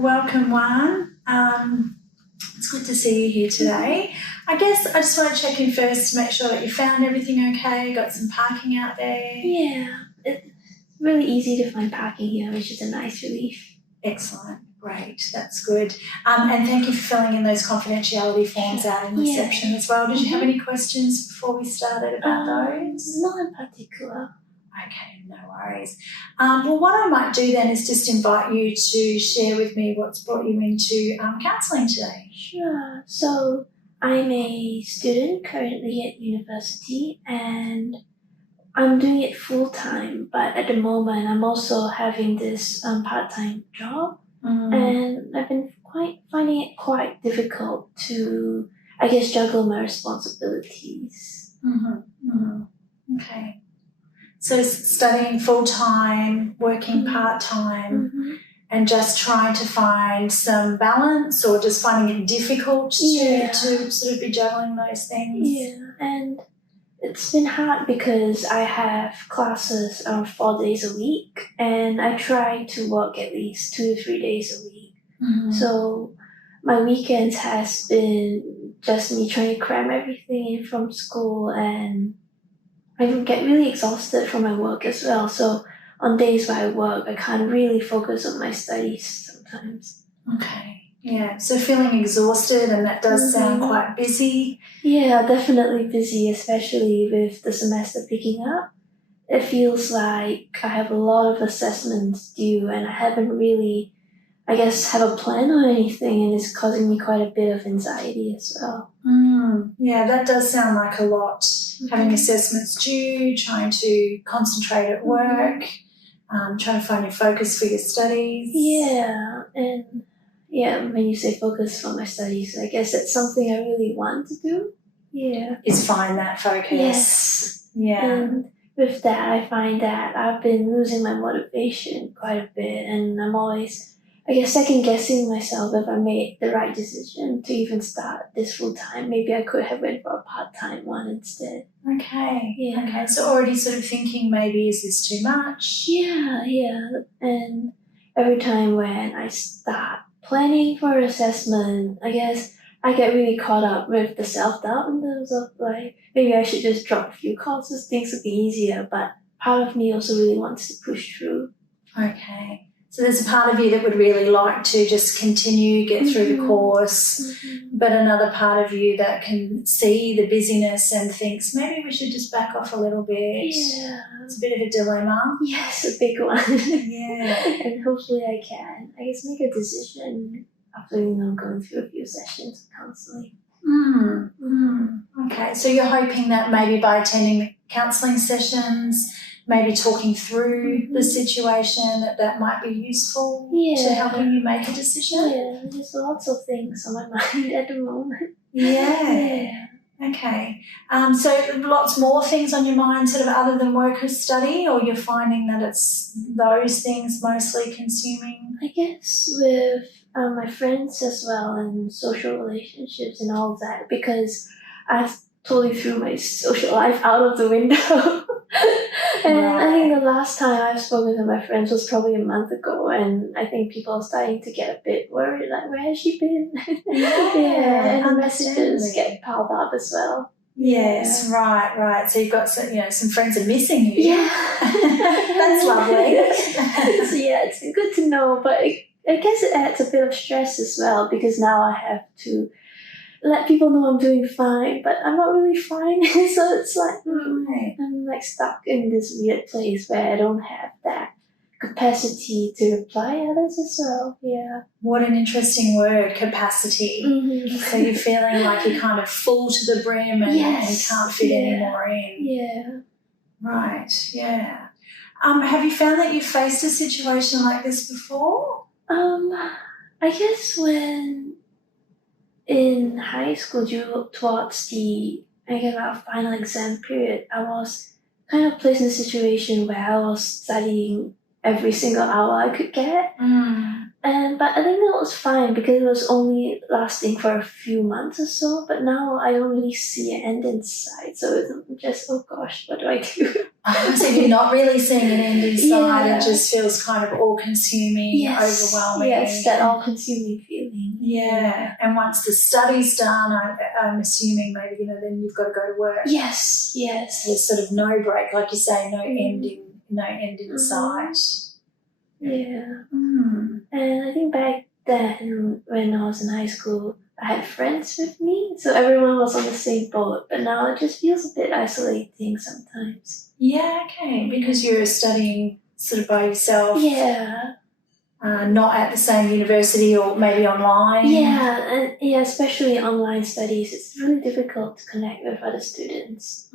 Welcome, Juan. It's good to see you here today. I guess I just want to check in first to make sure that you found everything okay, got some parking out there. Yeah, it's really easy to find parking here, which is a nice relief. Excellent. Great. That's good. And thank you for filling in those confidentiality forms out in reception as well. Did you have any questions before we started about those? Not in particular. Okay, no worries. Well, what I might do then is just invite you to share with me what's brought you into counselling today. Sure. So I'm a student currently at university and I'm doing it full-time, but at the moment I'm also having this part-time job and I've been finding it quite difficult to, I guess, juggle my responsibilities. Okay. So studying full-time, working part-time, and just trying to find some balance, or just finding it difficult to sort of be juggling those things? Yeah, and it's been hard because I have classes 4 days a week and I try to work at least 2 to 3 days a week. So my weekends has been just me trying to cram everything in from school, and I get really exhausted from my work as well. So on days where I work, I can't really focus on my studies sometimes. Okay. Yeah, so feeling exhausted, and that does sound quite busy. Yeah, definitely busy, especially with the semester picking up. It feels like I have a lot of assessments due and I haven't really, I guess, have a plan or anything, and it's causing me quite a bit of anxiety as well. Yeah, that does sound like a lot. Having assessments due, trying to concentrate at work, trying to find your focus for your studies. Yeah, and when you say focus for my studies, I guess that's something I really want to do. Yeah. Is find that focus. Yes. Yeah. And with that, I find that I've been losing my motivation quite a bit, and I'm always, I guess, second guessing myself if I made the right decision to even start this full time. Maybe I could have went for a part-time one instead. Okay. Yeah. Okay. So already sort of thinking, maybe is this too much? Yeah. And every time when I start planning for assessment, I guess I get really caught up with the self-doubt in terms of like, maybe I should just drop a few courses, things would be easier, but part of me also really wants to push through. Okay. So there's a part of you that would really like to just continue, get through the course, but another part of you that can see the busyness and thinks maybe we should just back off a little bit. Yeah. It's a bit of a dilemma. Yes, a big one. Yeah. And hopefully I can, I guess, make a decision after, going through a few sessions of counselling. Okay, so you're hoping that maybe by attending counselling sessions, maybe talking through the situation, that might be useful to helping you make a decision? Yeah, there's lots of things on my mind at the moment. Yeah. Okay. So lots more things on your mind sort of other than work or study, or you're finding that it's those things mostly consuming? I guess with my friends as well, and social relationships and all that, because I've totally threw my social life out of the window. And I think the last time I've spoken to my friends was probably a month ago, and I think people are starting to get a bit worried, like, where has she been? And the messages get piled up as well. Yes, right. So you've got some friends are missing you. Yeah. That's lovely. So it's good to know, but I guess it adds a bit of stress as well, because now I have to let people know I'm doing fine, but I'm not really fine. So it's like, I'm like stuck in this weird place where I don't have that capacity to reply others as well. Yeah. What an interesting word, capacity. So you're feeling like you're kind of full to the brim and can't fit any more in. Yeah. Right, yeah. Have you found that you've faced a situation like this before? I guess when in high school, towards our final exam period, I was kind of placed in a situation where I was studying every single hour I could get. But I think that was fine because it was only lasting for a few months or so. But now I don't really see an end in sight. So it's just, oh gosh, what do I do? So you're not really seeing an end in sight. Yeah. It just feels kind of all-consuming, overwhelming. Yes, that all-consuming feeling. Yeah, and once the study's done, I'm assuming maybe, then you've got to go to work. Yes. There's sort of no break, like you say, no end in sight. Yeah. Mm. And I think back then, when I was in high school, I had friends with me, so everyone was on the same boat. But now it just feels a bit isolating sometimes. Yeah, okay, because you're studying sort of by yourself. Yeah. Not at the same university or maybe online. Yeah, and especially online studies, it's really difficult to connect with other students.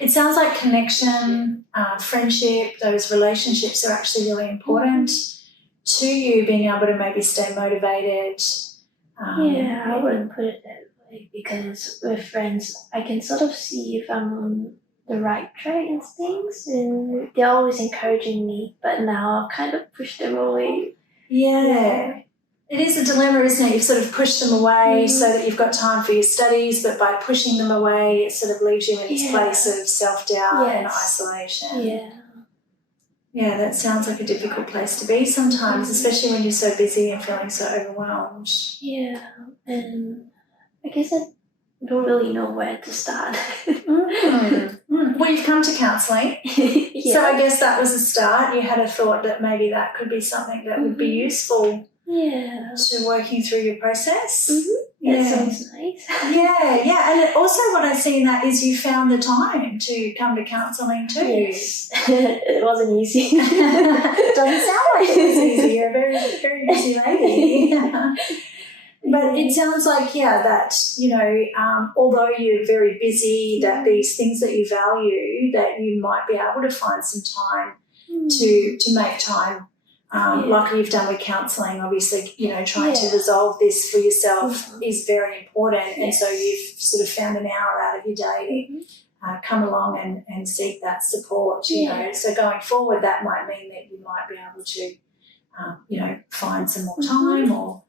It sounds like connection, friendship, those relationships are actually really important to you, being able to maybe stay motivated. I wouldn't put it that way, because with friends, I can sort of see if I'm on the right track and things, and they're always encouraging me, but now I've kind of pushed them away. Yeah. It is a dilemma, isn't it? You've sort of pushed them away so that you've got time for your studies, but by pushing them away, it sort of leaves you in this place of self-doubt and isolation. Yeah, that sounds like a difficult place to be sometimes, especially when you're so busy and feeling so overwhelmed. Yeah, and I guess I don't really know where to start. Well, you've come to counselling, so I guess that was a start. You had a thought that maybe that could be something that would be useful to working through your process. That sounds nice. And also what I see in that is you found the time to come to counselling too. Yes. It wasn't easy. It doesn't sound like it was easy. You're a very, very busy lady. But it sounds like, that, although you're very busy, that these things that you value, that you might be able to find some time to make time, like you've done with counselling. Obviously, trying to resolve this for yourself is very important. And so you've sort of found an hour out of your day to come along and seek that support, So going forward, that might mean that you might be able to, find some more time or,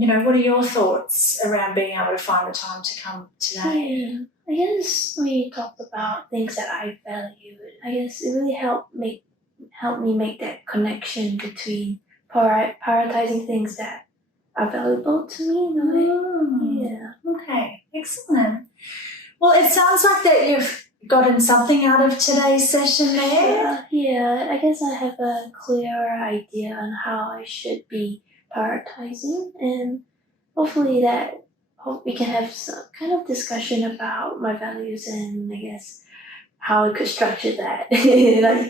what are your thoughts around being able to find the time to come today? I guess we talked about things that I valued. I guess it really helped me make that connection between prioritizing things that are valuable to me. Okay, excellent. Well, it sounds like that you've gotten something out of today's session there. Yeah, I guess I have a clearer idea on how I should be prioritizing, and hopefully we can have some kind of discussion about my values, and I guess how I could structure that,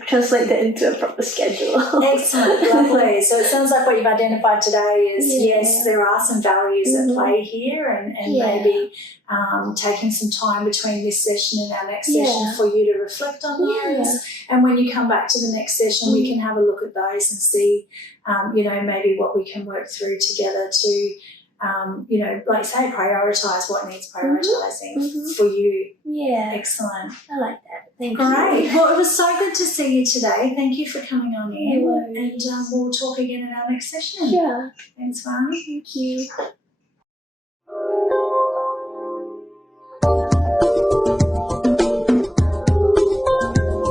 translate that into a proper schedule. Excellent, lovely. So it sounds like what you've identified today is, yes, there are some values at play here, and maybe taking some time between this session and our next session for you to reflect on those. And when you come back to the next session, we can have a look at those and see, maybe what we can work through together to, like say, prioritise what needs prioritising for you. Yeah. Excellent. I like that. Thank you. Great. Well, it was so good to see you today. Thank you for coming on in. No worries. And we'll talk again in our next session. Sure. Thanks, Vani. Thank you.